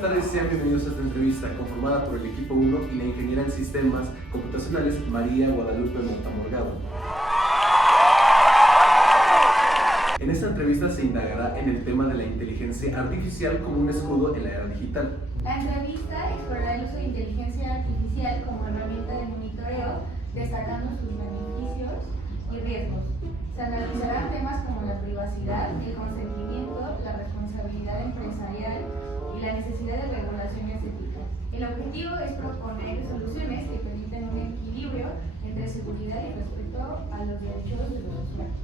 buenas tardes, sean bienvenidos a esta entrevista conformada por el equipo 1 y la ingeniera en sistemas computacionales María Guadalupe Montamorgado. En esta entrevista se indagará en el tema de la inteligencia artificial como un escudo en la era digital. La entrevista explorará el uso de inteligencia artificial como herramienta de monitoreo, destacando sus beneficios y riesgos. Se analizarán temas como la privacidad, el consentimiento, la responsabilidad empresarial y la necesidad de regulaciones éticas. El objetivo es proponer soluciones que permitan un equilibrio entre seguridad y respeto a los derechos de los usuarios.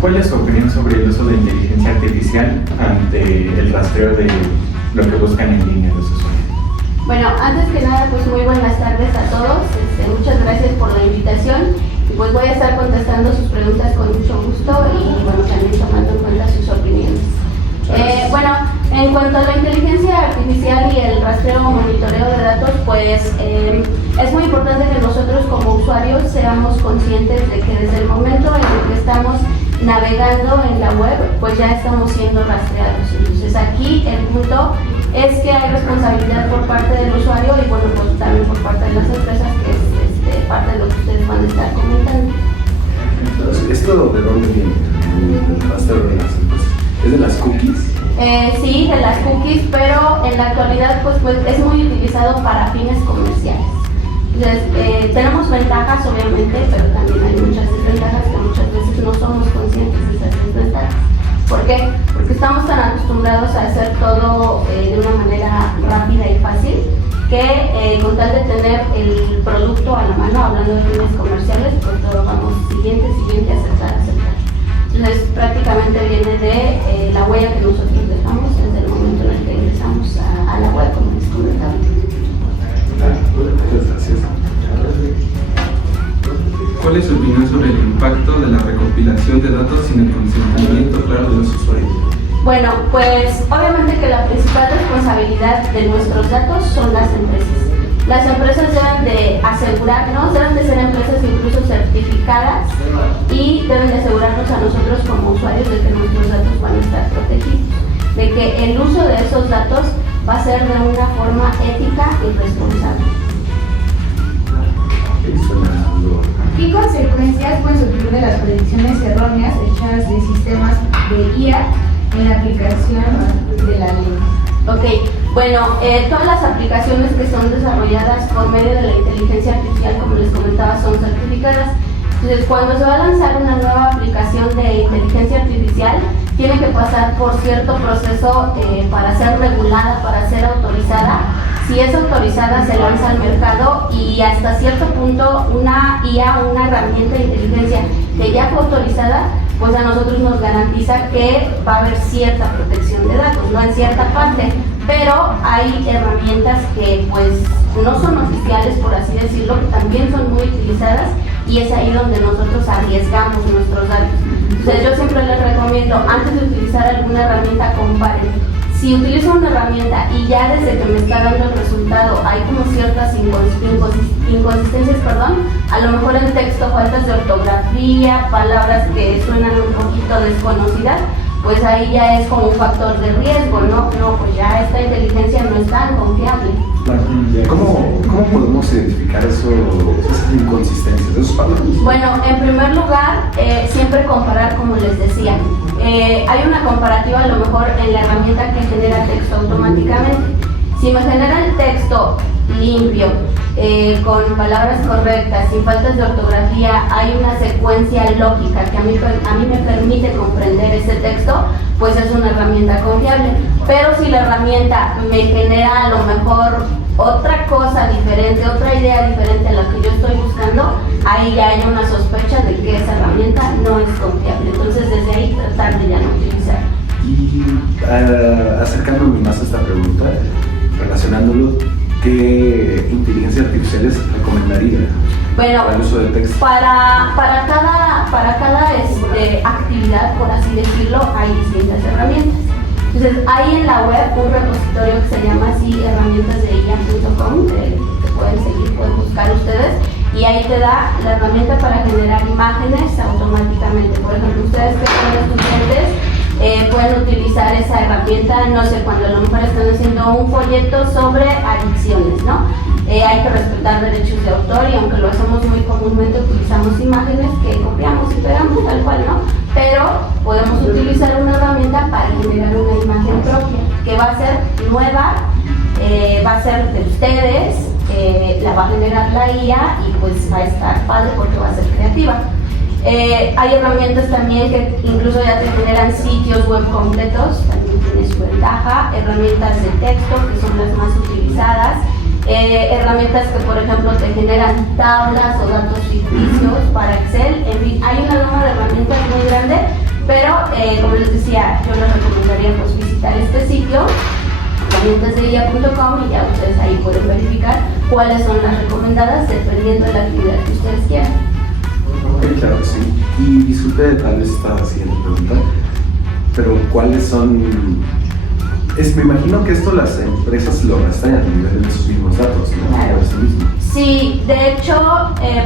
¿Cuál es su opinión sobre el uso de inteligencia artificial ante el rastreo de lo que buscan en línea los usuarios? Bueno, antes que nada, pues muy buenas tardes a todos. Muchas gracias por la invitación. Y pues voy a estar contestando sus preguntas con mucho gusto y bueno, también tomando en cuenta sus opiniones. Bueno, en cuanto a la inteligencia artificial y el rastreo o monitoreo de datos, pues es muy importante que nosotros como usuarios seamos conscientes de que desde el momento en el que estamos navegando en la web, pues ya estamos siendo rastreados. Entonces aquí el punto es que hay responsabilidad por parte del usuario y bueno, pues también por parte de las empresas, que es parte de lo que ustedes van a estar comentando. Entonces, ¿esto de dónde viene? El rastreo de las empresas. ¿Es de las cookies? Sí, de las cookies, pero en la actualidad pues es muy utilizado para fines comerciales. Entonces, tenemos ventajas obviamente, pero también hay muchas desventajas que muchas veces no somos conscientes de esas desventajas. ¿Por qué? Porque estamos tan acostumbrados a hacer todo de una manera rápida y fácil que con tal de tener el producto a la mano, hablando de fines comerciales, pues todo vamos siguiente, aceptar. Entonces prácticamente viene de la huella que nosotros dejamos desde el momento en el que ingresamos a la web, como les comentaba. Muchas gracias. ¿Cuál es su opinión sobre el impacto de la recopilación de datos sin el consentimiento claro de los usuarios? Bueno, pues obviamente que la principal responsabilidad de nuestros datos son las empresas. Las empresas deben de asegurarnos, deben de ser empresas incluso certificadas y deben de asegurarnos a nosotros como usuarios de que nuestros datos van a estar protegidos, de que el uso de esos datos va a ser de una forma ética y responsable. ¿Qué consecuencias pueden surgir de las predicciones erróneas hechas de sistemas de IA en la aplicación de la ley? Ok, bueno, todas las aplicaciones que son desarrolladas por medio de la inteligencia artificial, como les comentaba, son certificadas. Entonces, cuando se va a lanzar una nueva aplicación de inteligencia artificial, tiene que pasar por cierto proceso para ser regulada, para ser autorizada. Si es autorizada, se lanza al mercado y hasta cierto punto una IA, una herramienta de inteligencia que ya fue autorizada, pues a nosotros nos garantiza que va a haber cierta protección de datos, no en cierta parte, pero hay herramientas que pues no son oficiales, por así decirlo, que también son muy utilizadas y es ahí donde nosotros arriesgamos nuestros datos. Entonces yo siempre les recomiendo, antes de utilizar alguna herramienta, comparen. Si utilizo una herramienta y ya desde que me está dando el resultado hay como ciertas inconsistencias, a lo mejor en texto, faltas de ortografía, palabras que suenan un poquito desconocidas, pues ahí ya es como un factor de riesgo, ¿no? Pues ya esta inteligencia no es tan confiable. ¿Cómo podemos identificar esas inconsistencias, esos patrones? Bueno, en primer lugar, siempre comparar, como les decía. Hay una comparativa a lo mejor en la herramienta que genera texto automáticamente. Si me genera el texto limpio, con palabras correctas, sin faltas de ortografía, hay una secuencia lógica que a mí me permite comprender ese texto, pues es una herramienta confiable. Pero si la herramienta me genera a lo mejor otra cosa diferente, otra idea diferente a la que yo estoy buscando, ahí ya hay una sospecha de que esa herramienta no es confiable. Entonces desde ahí tratar de ya no utilizar. Y acercándome más a esta pregunta, relacionándolo, ¿qué inteligencia artificiales recomendaría Bueno, para el uso de texto? Para cada actividad, por así decirlo, hay distintas herramientas. Entonces, hay en la web un repositorio que se llama así herramientasdeia.com, que pueden seguir, pueden buscar ustedes, y ahí te da la herramienta para generar imágenes automáticamente. Por ejemplo, ustedes que son estudiantes pueden utilizar esa herramienta, no sé, cuando a lo mejor están haciendo un folleto sobre adicciones, ¿no? Hay que respetar derechos de autor y aunque lo hacemos muy comúnmente utilizamos imágenes que copiamos y pegamos tal cual, ¿no? Pero podemos utilizar una herramienta para generar una imagen propia que va a ser nueva, va a ser de ustedes, la va a generar la IA y pues va a estar padre porque va a ser creativa. Hay herramientas también que incluso ya te generan sitios web completos, también tiene su ventaja, herramientas de texto que son las más utilizadas, herramientas que por ejemplo te generan tablas o datos ficticios para Excel, en fin, hay una gama de herramientas muy grande, pero como les decía, yo les recomendaría pues visitar este sitio, herramientasdeia.com, y ya ustedes ahí pueden verificar cuáles son las recomendadas dependiendo de la actividad que ustedes quieran. Ok, claro que sí. Y disculpe tal vez esta siguiente pregunta, pero ¿cuáles son...? Me imagino que esto las empresas lo rastrean a nivel de sus mismos datos, ¿no? Claro. Sí, de hecho,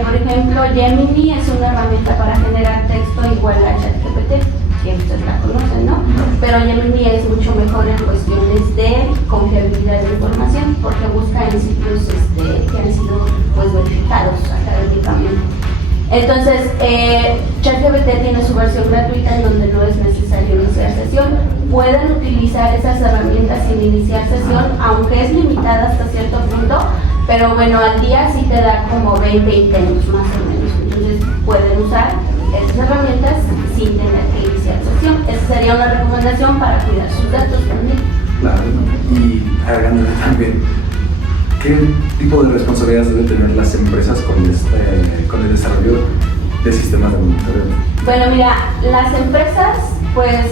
por ejemplo, Gemini es una herramienta para generar texto igual a ChatGPT, que ustedes la conocen, ¿no? Pero Gemini es mucho mejor en cuestiones de confiabilidad de información, porque busca en sitios que han sido pues verificados académicamente. Entonces, ChatGPT tiene su versión gratuita en donde no es necesario iniciar sesión. Pueden utilizar esas herramientas sin iniciar sesión, aunque es limitada hasta cierto punto, pero bueno, al día sí te da como 20 intentos más o menos. Entonces, pueden usar estas herramientas sin tener que iniciar sesión. Esa sería una recomendación para cuidar sus datos también. Claro, y agregándole también, ¿qué tipo de responsabilidades deben tener las empresas con el desarrollo de sistemas de monitoreo? Bueno, mira, las empresas, pues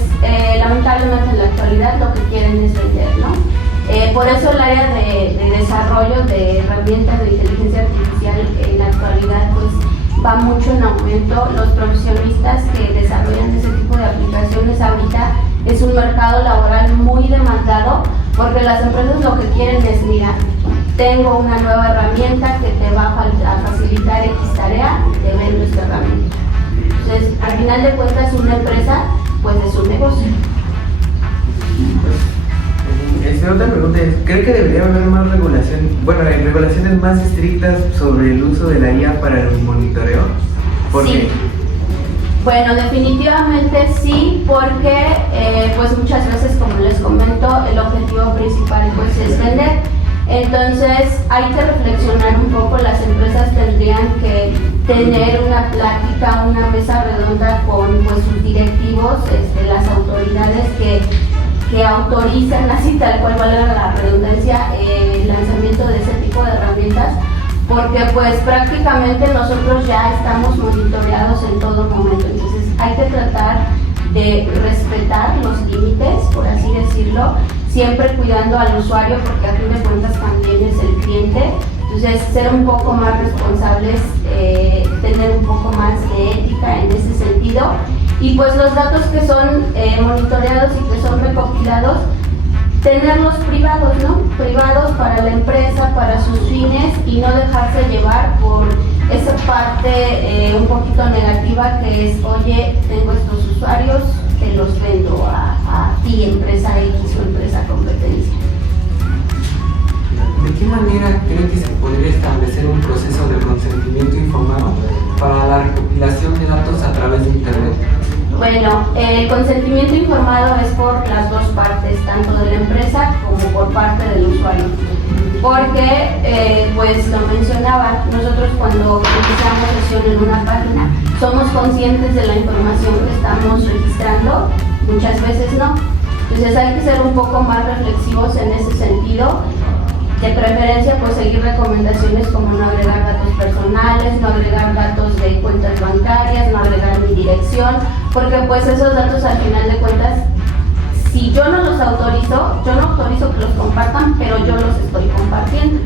lamentablemente en la actualidad lo que quieren es vender, ¿no? Por eso el área de desarrollo de herramientas de inteligencia artificial en la actualidad, pues va mucho en aumento. Los profesionistas que desarrollan ese tipo de aplicaciones ahorita es un mercado laboral muy demandado, porque las empresas lo que quieren es, mira, tengo una nueva herramienta que te va a facilitar X tarea, te vendo esta herramienta. Entonces, al final de cuentas, una empresa, pues es un negocio. Otra pregunta es, ¿cree que debería haber más regulación, regulaciones más estrictas sobre el uso de la IA para el monitoreo? ¿Por Sí. qué? Bueno, definitivamente sí, porque pues muchas veces, como les comento, el objetivo principal pues es vender. Entonces hay que reflexionar un poco, las empresas tendrían que tener una plática, una mesa redonda con pues sus directivos, las autoridades que autorizan, así tal cual valga la redundancia, el lanzamiento de ese tipo de herramientas, porque pues prácticamente nosotros ya estamos monitoreados en todo momento. Entonces hay que tratar de respetar los límites, por así decirlo, siempre cuidando al usuario, porque a fin de cuentas también es el cliente. Entonces ser un poco más responsables, tener un poco más de ética en ese sentido, y pues los datos que son monitoreados y que son recopilados, tenerlos privados, ¿no? Privados para la empresa, para sus fines, y no dejarse llevar por esa parte un poquito negativa que es, oye, tengo estos usuarios, te los vendo a ti, empresa X o empresa competencia. ¿De qué manera cree que se podría establecer un proceso de consentimiento informado para la recopilación de datos a través de Internet? Bueno, el consentimiento informado es por las dos partes, tanto de la empresa como por parte del usuario. Porque, pues lo mencionaba, nosotros cuando iniciamos sesión en una página somos conscientes de la información que estamos registrando, muchas veces no. Entonces hay que ser un poco más reflexivos en ese sentido. De preferencia, pues seguir recomendaciones como no agregar datos personales, no agregar datos de cuentas bancarias, no agregar mi dirección, porque pues esos datos al final de cuentas, si yo no los autorizo, yo no autorizo que los compartan, pero yo los estoy compartiendo.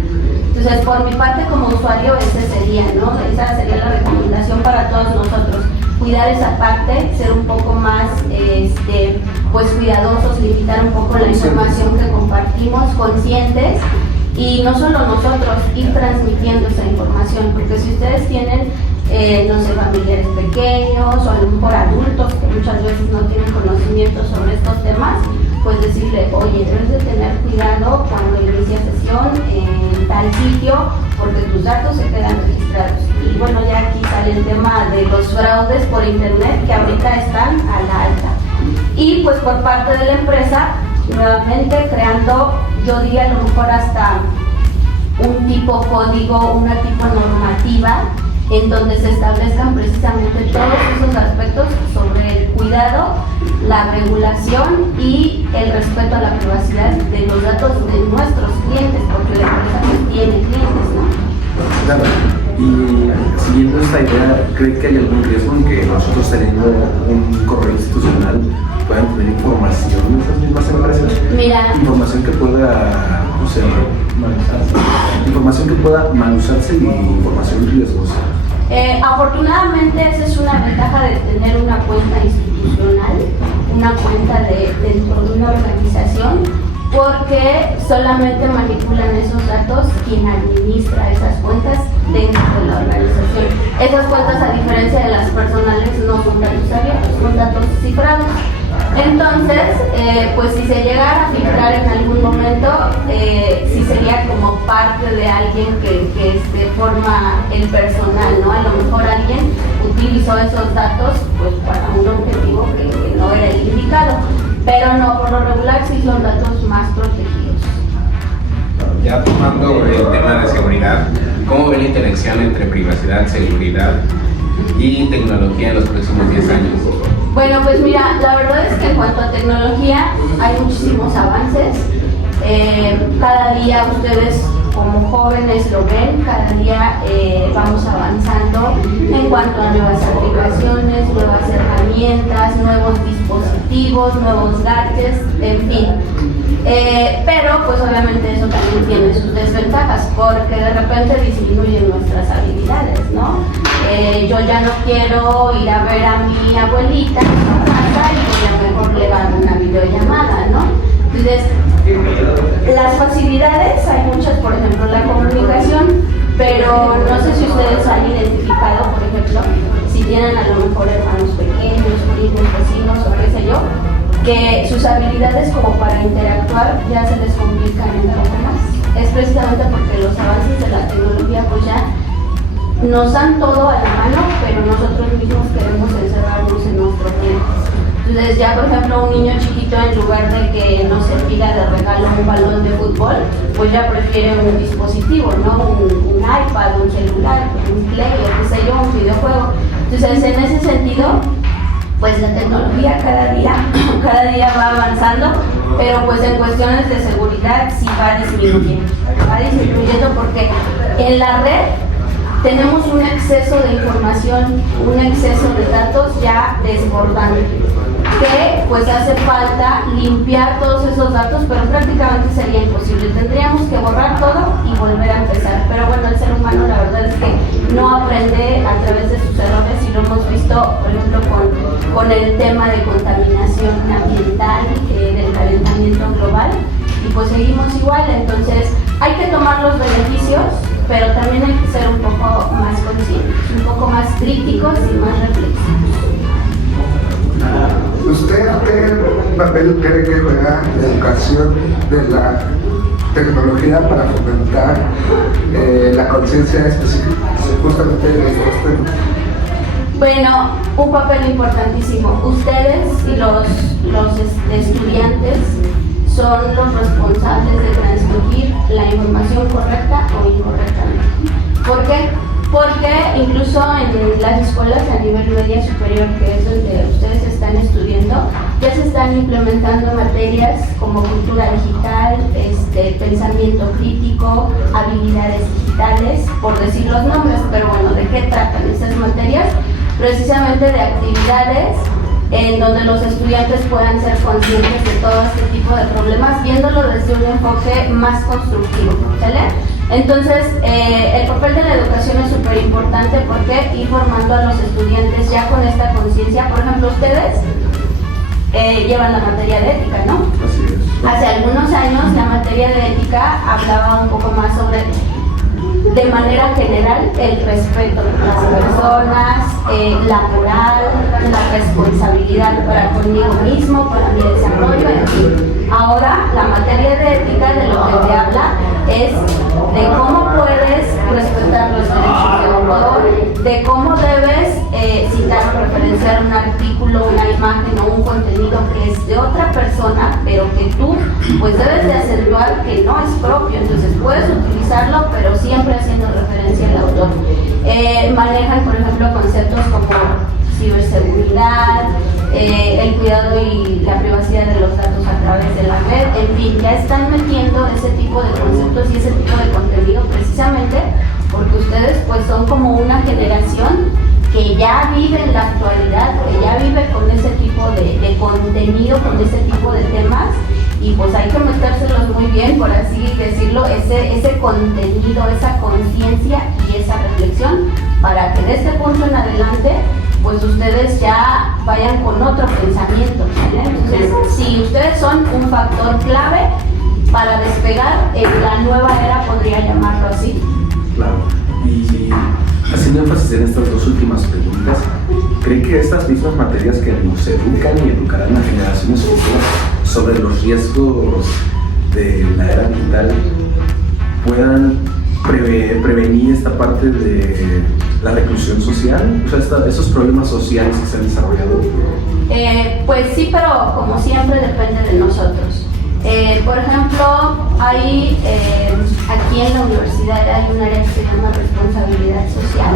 Entonces, por mi parte como usuario, ese sería, ¿no? Esa sería la recomendación para todos nosotros. Cuidar esa parte, ser un poco más, pues cuidadosos, limitar un poco la información que compartimos, conscientes. y no solo nosotros, ir transmitiendo esa información, porque si ustedes tienen, no sé, familiares pequeños o a lo mejor adultos que muchas veces no tienen conocimiento sobre estos temas, pues decirle, oye, debes de tener cuidado cuando inicies sesión en tal sitio, porque tus datos se quedan registrados. Y bueno, ya aquí sale el tema de los fraudes por internet, que ahorita están a la alta. Y pues por parte de la empresa, nuevamente creando, yo diría a lo mejor hasta un tipo código, una tipo normativa, en donde se establezcan precisamente todos esos aspectos sobre el cuidado, la regulación y el respeto a la privacidad de los datos de nuestros clientes, porque la empresa pues tiene clientes, ¿no? Claro. Y siguiendo esta idea, ¿cree que hay algún riesgo en que nosotros teniendo un correo institucional puedan tener información de esas mismas empresas? Mira, Información que pueda, ¿cómo se llama? Información que pueda mal usarse y información riesgosa. Afortunadamente esa es una ventaja de tener una cuenta institucional, una cuenta dentro de una organización, porque solamente manipulan esos datos quien administra esas cuentas dentro de la organización. Esas cuentas, a diferencia de las personales, no son datos abiertos, son datos cifrados. Entonces, pues si se llegara a filtrar en algún momento, sí sería como parte de alguien que forma el personal, ¿no? A lo mejor alguien utilizó esos datos pues para un objetivo que no era el indicado, pero no, por lo regular sí son datos más protegidos. Ya tomando el tema de seguridad, ¿cómo ve la interacción entre privacidad, seguridad y tecnología en los próximos 10 años? Bueno, pues mira, la verdad es que en cuanto a tecnología hay muchísimos avances. Cada día ustedes como jóvenes lo ven, cada día vamos avanzando en cuanto a nuevas aplicaciones, nuevas herramientas, nuevos dispositivos, nuevos gadgets, en fin. Pero pues obviamente eso también tiene sus desventajas, porque de repente disminuyen nuestras habilidades, ¿no? Yo ya no quiero ir a ver a mi abuelita en su casa y voy a mejor le hago una videollamada, ¿no? Entonces, las facilidades, hay muchas, por ejemplo, la comunicación, pero no sé si ustedes han identificado, por ejemplo, si tienen a lo mejor hermanos pequeños, primos, vecinos o qué sé yo, que sus habilidades como para interactuar ya se les complican un poco más. Es precisamente porque los avances de la tecnología pues ya nos dan todo a la mano, pero nosotros mismos queremos encerrarnos en nuestro tiempo. Entonces ya por ejemplo un niño chiquito, en lugar de que nos pida de regalo un balón de fútbol, pues ya prefiere un dispositivo, ¿no? Un iPad, un celular, un Play o qué sé yo, un videojuego. Entonces en ese sentido, pues la tecnología cada día va avanzando, pero pues en cuestiones de seguridad sí va disminuyendo porque en la red tenemos un exceso de información, un exceso de datos ya desbordante, que pues hace falta limpiar todos esos datos, pero prácticamente sería imposible. Tendríamos que borrar todo y volver a empezar. Pero bueno, el ser humano la verdad es que no aprende a través de sus errores, y lo hemos visto, por ejemplo, con el tema de contaminación ambiental, del calentamiento global, y pues seguimos igual. Entonces hay que tomar los beneficios, pero también hay que ser un poco más conscientes, un poco más críticos y más reflexivos. ¿Usted qué papel cree que juega la educación de la tecnología para fomentar la conciencia específica justamente de estos temas? Bueno, un papel importantísimo. Ustedes y los estudiantes son los responsables de transmitir la información correcta o incorrectamente. ¿Por qué? Porque incluso en las escuelas a nivel media superior, que es donde ustedes están estudiando, ya se están implementando materias como cultura digital, pensamiento crítico, habilidades digitales, por decir los nombres. Pero bueno, ¿de qué tratan esas materias? Precisamente de actividades en donde los estudiantes puedan ser conscientes de todo este tipo de problemas, viéndolo desde un enfoque más constructivo, ¿sale? Entonces, el papel de la educación es súper importante, porque ir formando a los estudiantes ya con esta conciencia. Por ejemplo, ustedes llevan la materia de ética, ¿no? Así es. Hace algunos años la materia de ética hablaba un poco más sobre, de manera general, el respeto a las personas, la moral, la responsabilidad para conmigo mismo, para mi desarrollo, en fin. Ahora la materia de ética de lo que te habla es de cómo puedes respetar los derechos de autor, de cómo debes citar o referenciar un artículo, una imagen o un contenido que es de otra persona, pero que tú pues debes de acentuar que no es propio. Entonces puedes utilizarlo, pero siempre haciendo referencia al autor. Manejan, por ejemplo, conceptos como ciberseguridad, el cuidado y la privacidad de los datos a través de la red, en fin, ya están metiendo ese tipo de conceptos y ese tipo de contenido precisamente porque ustedes pues son como una generación que ya vive en la actualidad, que ya vive con ese tipo de contenido, con ese tipo de temas, y pues hay que metérselos muy bien, por así decirlo, ese contenido, esa conciencia y esa reflexión, para que de este punto en adelante pues ustedes ya vayan con otro pensamiento, ¿vale? Entonces, si ustedes son un factor clave para despegar en la nueva era, podría llamarlo así. Claro. Y haciendo énfasis en estas dos últimas preguntas, ¿creen que estas mismas materias que nos educan y educarán a generaciones futuras sobre los riesgos de la era digital puedan prevenir esta parte de la reclusión social? O sea, esos problemas sociales que se han desarrollado. Pues sí, pero como siempre depende de nosotros. Por ejemplo, hay aquí en la universidad hay un área que se llama responsabilidad social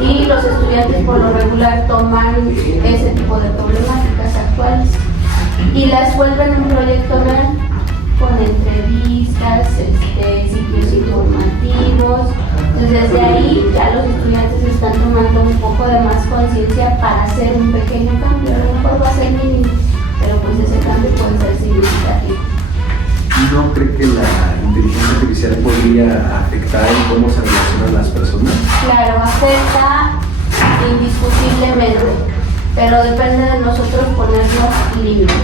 y los estudiantes por lo regular toman ese tipo de problemáticas actuales y las vuelven un proyecto real con entrevistas, sitios informativos. Entonces desde ahí ya los estudiantes están tomando un poco de más conciencia para hacer un pequeño cambio. A lo mejor va a ser mínimo, pero pues ese cambio puede ser significativo. ¿No cree que la inteligencia artificial podría afectar en cómo se relacionan las personas? Claro, afecta indiscutiblemente, pero depende de nosotros ponernos límites.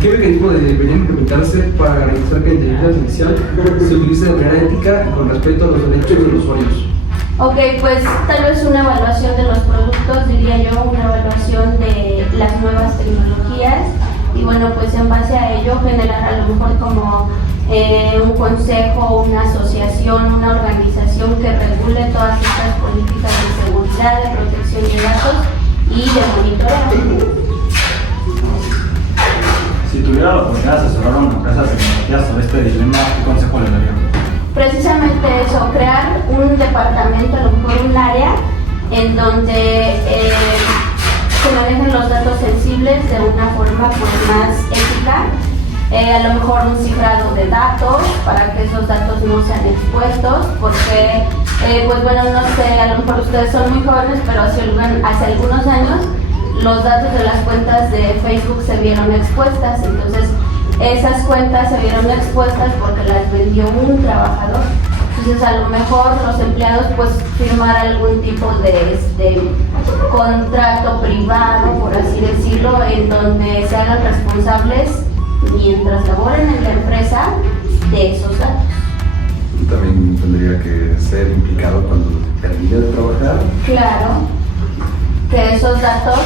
¿Qué mecanismo debería implementarse para garantizar que la inteligencia artificial se utilice de manera ética y con respeto a los derechos de los usuarios? Ok, pues tal vez una evaluación de los productos, diría yo, una evaluación de las nuevas tecnologías y bueno, pues en base a ello generar a lo mejor como un consejo, una asociación, una organización que regule todas estas políticas de seguridad, de protección de datos y de monitoreo. Si tuviera la oportunidad de asesorar a una empresa de tecnología sobre este dilema, ¿qué consejo le daría? Precisamente eso, crear un departamento, a lo mejor un área en donde se manejen los datos sensibles de una forma pues más ética, a lo mejor un cifrado de datos para que esos datos no sean expuestos, porque pues bueno, no sé, a lo mejor ustedes son muy jóvenes, pero hace algunos años los datos de las cuentas de Facebook se vieron expuestas, entonces esas cuentas se vieron expuestas porque las vendió un trabajador. Entonces a lo mejor los empleados pues firmar algún tipo de contrato privado, por así decirlo, en donde se hagan responsables mientras laboren en la empresa de esos datos. ¿Y también tendría que ser implicado cuando termine de trabajar? Claro, que esos datos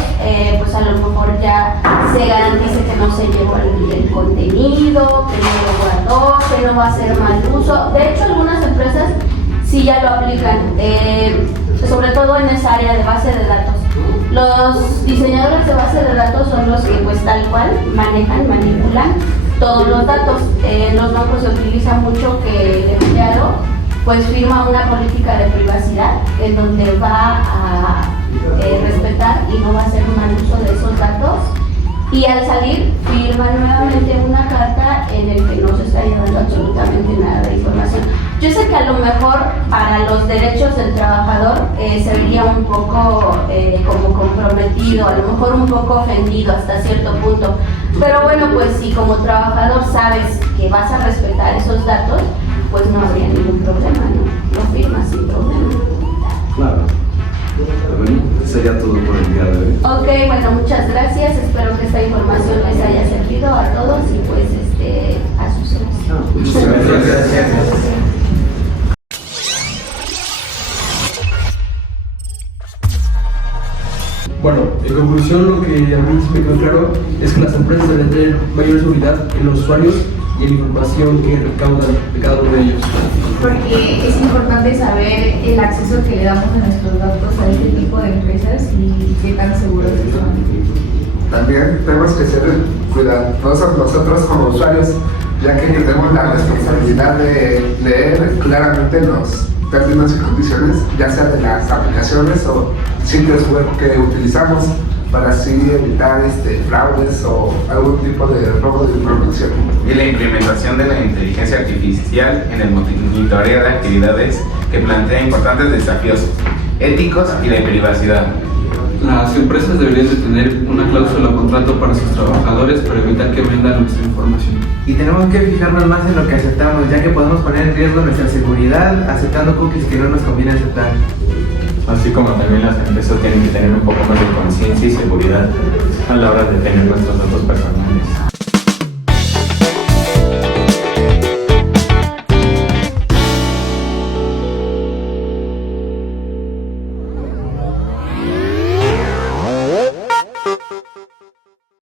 pues a lo mejor ya se garantice que no se llevó el contenido, que no lo guardó, que no va a hacer mal uso. De hecho, algunas empresas sí ya lo aplican, sobre todo en esa área de base de datos. Los diseñadores de base de datos son los que pues tal cual manejan, manipulan todos los datos. En los bancos se utiliza mucho que el empleado pues firma una política de privacidad en donde va a respetar y no va a hacer mal uso de esos datos, y al salir firma nuevamente una carta en el que no se está llevando absolutamente nada de información. Yo sé que a lo mejor para los derechos del trabajador se vería un poco como comprometido, a lo mejor un poco ofendido hasta cierto punto, pero bueno, pues si como trabajador sabes que vas a respetar esos datos, pues no habría ningún problema, ¿no? Lo firmas sin problema. Claro. Bueno, sería todo por el día de hoy. Ok, bueno, muchas gracias. Espero que esta información les haya servido a todos y pues a sus ojos. Muchas gracias. Bueno, en conclusión, lo que a mí sí me quedó claro es que las empresas deben tener mayor seguridad en los usuarios y en la información que recaudan de cada uno de ellos. Porque es importante saber el acceso que le damos a nuestros datos a este tipo de empresas y qué tan seguros son. También tenemos que ser cuidadosos nosotros como usuarios, ya que tenemos la responsabilidad de leer claramente los términos y condiciones, ya sea de las aplicaciones o sitios web que utilizamos, para así evitar fraudes o algún tipo de robo de información. Y la implementación de la inteligencia artificial en el monitoreo de actividades que plantea importantes desafíos éticos y de privacidad. Las empresas deberían de tener una cláusula o contrato para sus trabajadores para evitar que vendan nuestra información. Y tenemos que fijarnos más en lo que aceptamos, ya que podemos poner en riesgo nuestra seguridad aceptando cookies que no nos conviene aceptar. Así como también las empresas tienen que tener un poco más de conciencia y seguridad a la hora de tener nuestros datos personales.